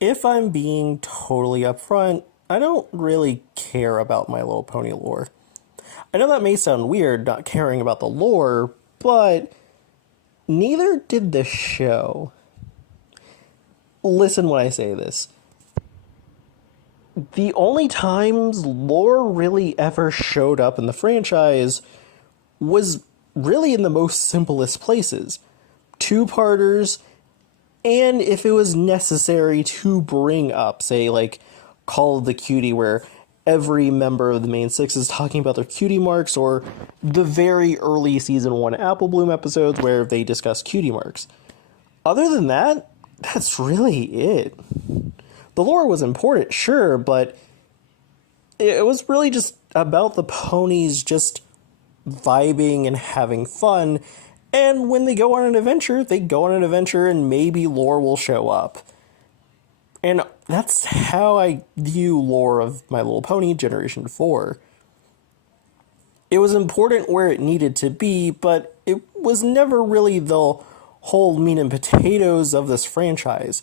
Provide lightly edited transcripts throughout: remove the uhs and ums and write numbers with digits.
If I'm being totally upfront, I don't really care about My Little Pony lore. I know that may sound weird, not caring about the lore, but neither did the show. Listen when I say this. The only times lore really ever showed up in the franchise was really in the most simplest places. Two-parters, and if it was necessary to bring up, say, like Call of the Cutie, where every member of the main six is talking about their cutie marks, or the very early season 1 Apple Bloom episodes where they discuss cutie marks. Other than that, that's really it. The lore was important, sure, but it was really just about the ponies just vibing and having fun. And when they go on an adventure, they go on an adventure and maybe lore will show up. And that's how I view lore of My Little Pony Generation 4. It was important where it needed to be, but it was never really the whole meat and potatoes of this franchise.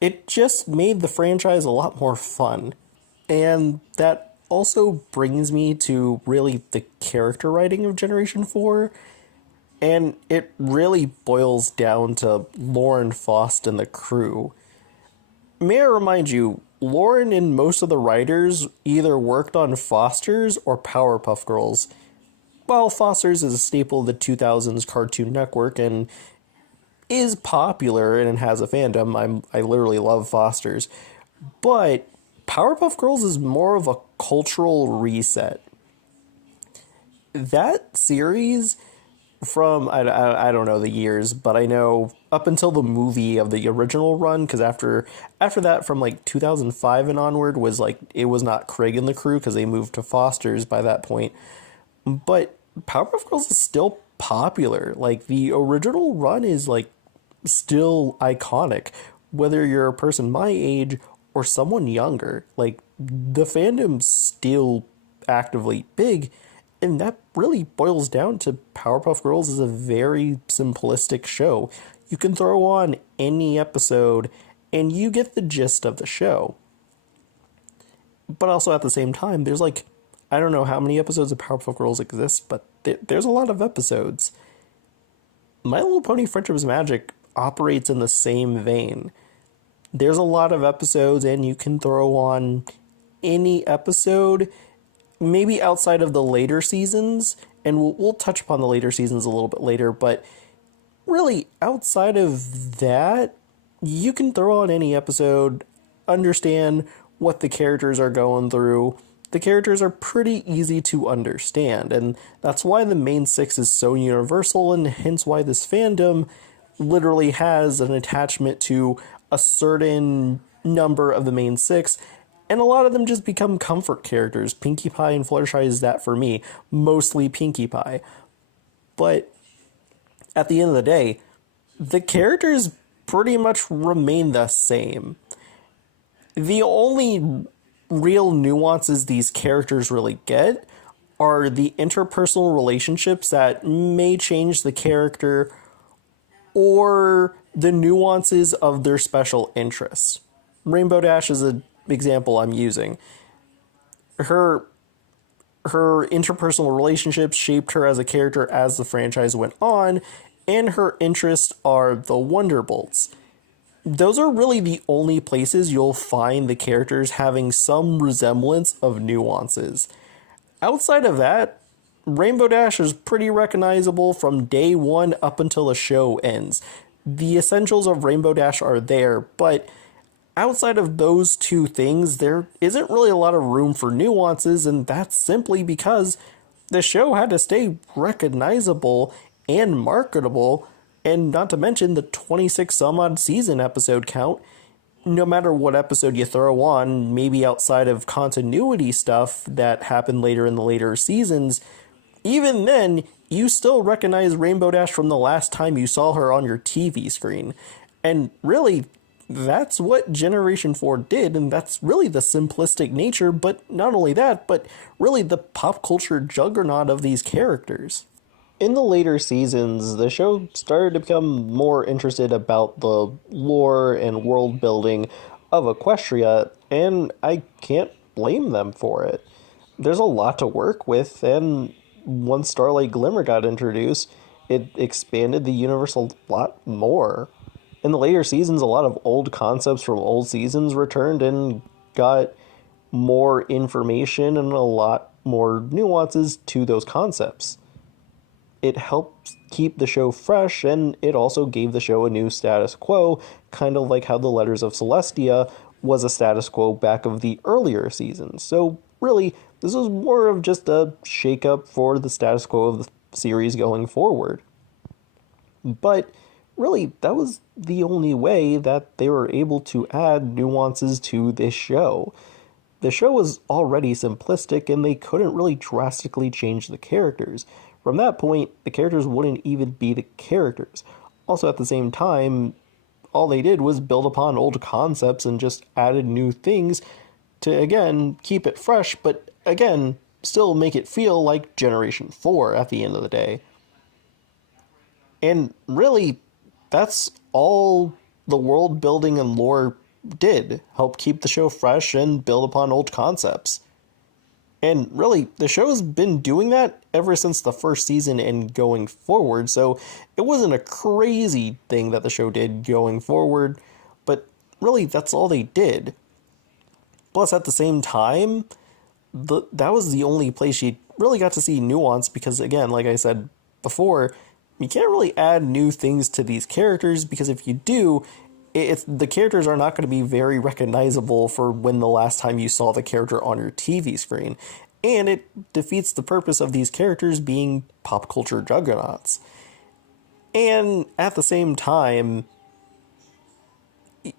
It just made the franchise a lot more fun. And that also brings me to really the character writing of Generation 4. And it really boils down to Lauren Faust and the crew. May I remind you, Lauren and most of the writers either worked on Foster's or Powerpuff Girls. While Foster's is a staple of the 2000s Cartoon Network and is popular and has a fandom, I literally love Foster's. But Powerpuff Girls is more of a cultural reset. That series, from I don't know the years, but I know up until the movie of the original run, because after that, from like 2005 and onward, was like it was not Craig and the crew because they moved to Foster's by that point. But Powerpuff Girls is still popular. Like the original run is like still iconic, whether you're a person my age or someone younger. Like the fandom's still actively big. And that really boils down to Powerpuff Girls is a very simplistic show. You can throw on any episode and you get the gist of the show. But also at the same time, there's like, I don't know how many episodes of Powerpuff Girls exist, but there's a lot of episodes. My Little Pony Friendship is Magic operates in the same vein. There's a lot of episodes and you can throw on any episode, maybe outside of the later seasons, and we'll touch upon the later seasons a little bit later, but really outside of that, you can throw on any episode, understand what the characters are going through. The characters are pretty easy to understand, and that's why the main six is so universal, and hence why this fandom literally has an attachment to a certain number of the main six, and a lot of them just become comfort characters. Pinkie Pie and Fluttershy is that for me, mostly Pinkie Pie. But at the end of the day, the characters pretty much remain the same. The only real nuances these characters really get are the interpersonal relationships that may change the character or the nuances of their special interests. Rainbow Dash is an example I'm using. Her interpersonal relationships shaped her as a character as the franchise went on, and her interests are the Wonderbolts. Those are really the only places you'll find the characters having some resemblance of nuances. Outside of that, Rainbow Dash is pretty recognizable from day one up until the show ends. The essentials of Rainbow Dash are there, but outside of those two things, there isn't really a lot of room for nuances, and that's simply because the show had to stay recognizable and marketable, and not to mention the 26 some odd season episode count. No matter what episode you throw on, maybe outside of continuity stuff that happened later in the later seasons, even then, you still recognize Rainbow Dash from the last time you saw her on your TV screen. And really, that's what Generation 4 did, and that's really the simplistic nature, but not only that, but really the pop culture juggernaut of these characters. In the later seasons, the show started to become more interested about the lore and world building of Equestria, and I can't blame them for it. There's a lot to work with, and once Starlight Glimmer got introduced, it expanded the universe a lot more. In the later seasons, a lot of old concepts from old seasons returned and got more information and a lot more nuances to those concepts. It helped keep the show fresh, and it also gave the show a new status quo, kind of like how the Letters of Celestia was a status quo back of the earlier seasons. So, really, this was more of just a shakeup for the status quo of the series going forward. But really, that was the only way that they were able to add nuances to this show. The show was already simplistic and they couldn't really drastically change the characters. From that point, the characters wouldn't even be the characters. Also, at the same time, all they did was build upon old concepts and just added new things to, again, keep it fresh, but again, still make it feel like Generation 4 at the end of the day. And really, that's all the world building and lore did, help keep the show fresh and build upon old concepts. And really, the show's been doing that ever since the first season and going forward, so it wasn't a crazy thing that the show did going forward, but really, that's all they did. Plus, at the same time, that was the only place you really got to see nuance because, again, like I said before, you can't really add new things to these characters because if you do, the characters are not going to be very recognizable for when the last time you saw the character on your TV screen. And it defeats the purpose of these characters being pop culture juggernauts. And at the same time,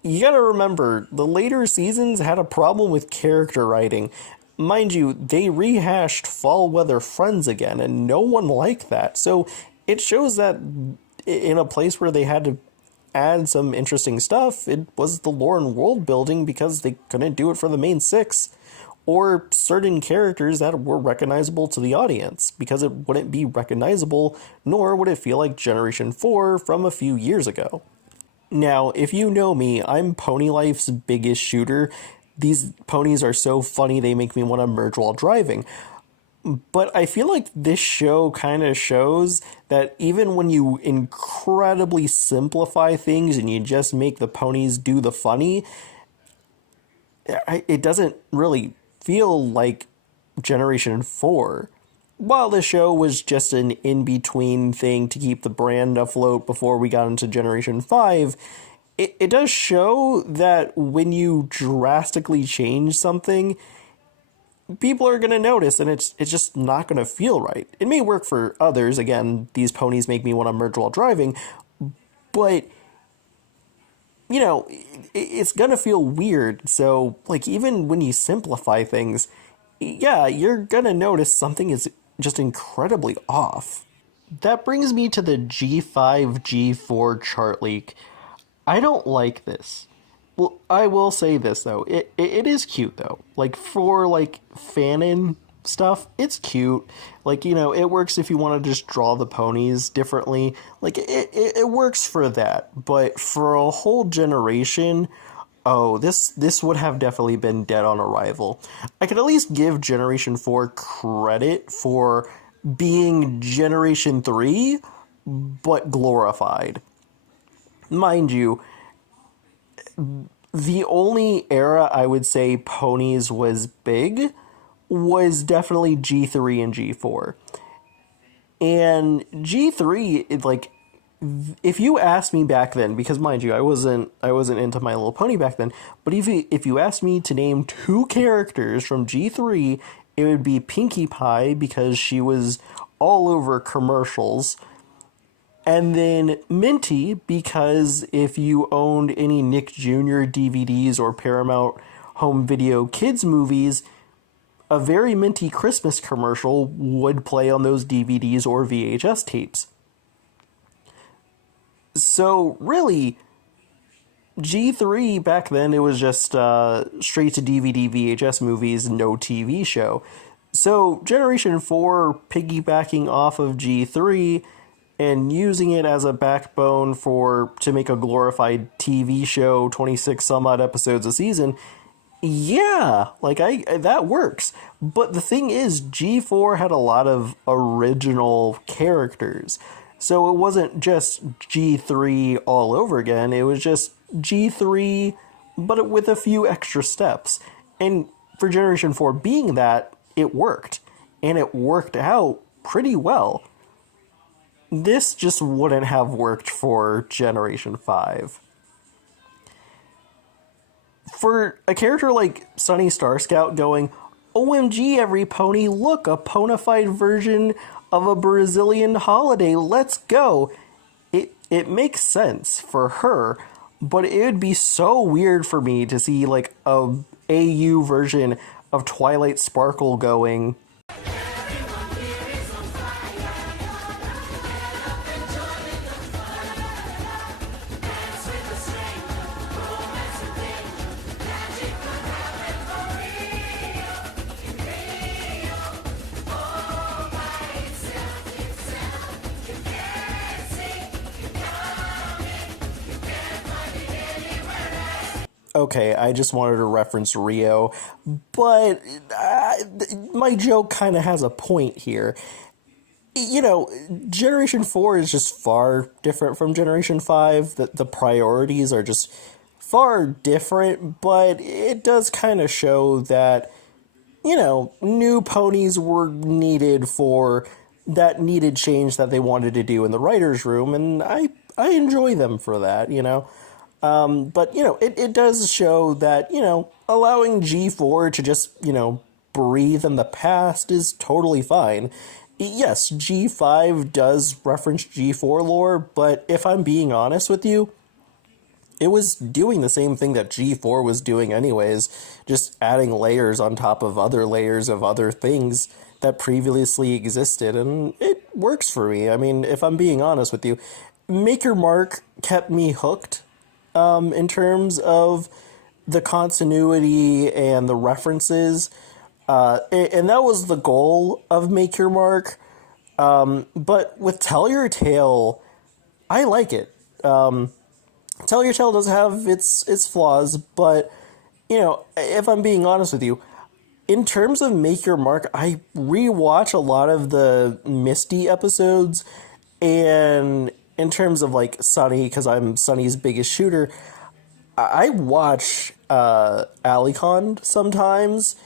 you gotta remember, the later seasons had a problem with character writing. Mind you, they rehashed Fall Weather Friends again, and no one liked that. So it shows that in a place where they had to add some interesting stuff, it was the lore and world building because they couldn't do it for the main six, or certain characters that were recognizable to the audience, because it wouldn't be recognizable, nor would it feel like Generation 4 from a few years ago. Now, if you know me, I'm Pony Life's biggest shooter. These ponies are so funny they make me want to merge while driving. But I feel like this show kind of shows that even when you incredibly simplify things and you just make the ponies do the funny, it doesn't really feel like Generation 4. While the show was just an in-between thing to keep the brand afloat before we got into Generation 5, it does show that when you drastically change something, people are going to notice, and it's just not going to feel right. It may work for others. Again, these ponies make me want to merge while driving, but, you know, it's going to feel weird. So, like, even when you simplify things, yeah, you're going to notice something is just incredibly off. That brings me to the G5 G4 chart leak. I don't like this. Well, I will say this though. It is cute though. Like for like fanon stuff, it's cute. Like, you know, it works if you want to just draw the ponies differently. Like it works for that. But for a whole generation, oh, this would have definitely been dead on arrival. I could at least give Generation 4 credit for being Generation 3, but glorified. Mind you, the only era I would say ponies was big was definitely G3 and G4. And G3, like, if you asked me back then, because mind you, I wasn't into My Little Pony back then, but if you asked me to name two characters from G3, it would be Pinkie Pie because she was all over commercials, and then Minty because if you owned any Nick Jr. DVDs or Paramount Home Video Kids movies, a very Minty Christmas commercial would play on those DVDs or VHS tapes. So really, G3 back then, it was just straight to DVD VHS movies, no TV show. So Generation 4 piggybacking off of G3, and using it as a backbone for to make a glorified TV show, 26 some odd episodes a season, yeah, like I that works. But the thing is, G4 had a lot of original characters. So it wasn't just G3 all over again, it was just G3 but with a few extra steps. And for Generation 4 being that, it worked. And it worked out pretty well. This just wouldn't have worked for Generation 5. For a character like Sunny Star Scout going, OMG, every pony, look, a ponified version of a Brazilian holiday, let's go. It makes sense for her, but it would be so weird for me to see like a AU version of Twilight Sparkle going, okay, I just wanted to reference Rio, but my joke kind of has a point here. You know, Generation 4 is just far different from Generation 5. The priorities are just far different, but it does kind of show that, you know, new ponies were needed for that needed change that they wanted to do in the writer's room, and I enjoy them for that, you know. But, you know, it does show that, you know, allowing G4 to just, you know, breathe in the past is totally fine. Yes, G5 does reference G4 lore, but if I'm being honest with you, it was doing the same thing that G4 was doing anyways, just adding layers on top of other layers of other things that previously existed, and it works for me. I mean, if I'm being honest with you, Maker Mark kept me hooked in terms of the continuity and the references, and that was the goal of Make Your Mark. But with Tell Your Tale, I like it. Tell Your Tale does have its flaws, but, you know, if I'm being honest with you, in terms of Make Your Mark, I rewatch a lot of the Misty episodes, and in terms of, like, Sunny, because I'm Sunny's biggest shooter, I watch Alicon sometimes,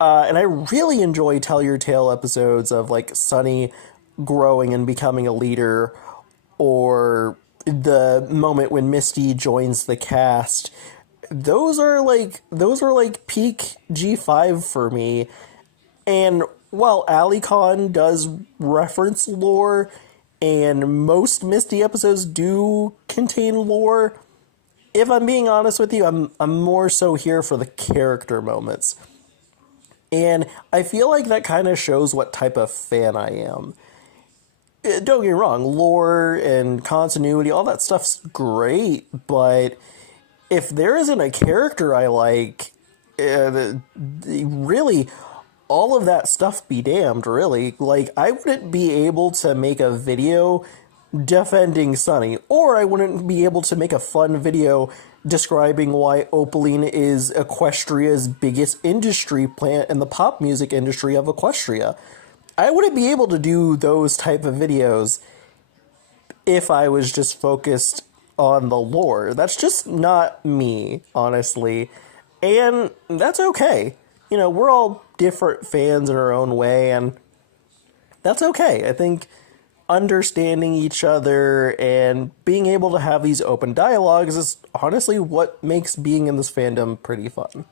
and I really enjoy Tell Your Tale episodes of, like, Sunny growing and becoming a leader, or the moment when Misty joins the cast. Those are like peak G5 for me. And while Alicon does reference lore, and most Misty episodes do contain lore, if I'm being honest with you, I'm more so here for the character moments. And I feel like that kind of shows what type of fan I am. Don't get me wrong, lore and continuity, all that stuff's great, but if there isn't a character I like, really, all of that stuff be damned, really. Like, I wouldn't be able to make a video defending Sunny, or I wouldn't be able to make a fun video describing why Opaline is Equestria's biggest industry plant in the pop music industry of Equestria. I wouldn't be able to do those type of videos if I was just focused on the lore. That's just not me, honestly. And that's okay. You know, we're all different fans in our own way, and that's okay. I think understanding each other and being able to have these open dialogues is honestly what makes being in this fandom pretty fun.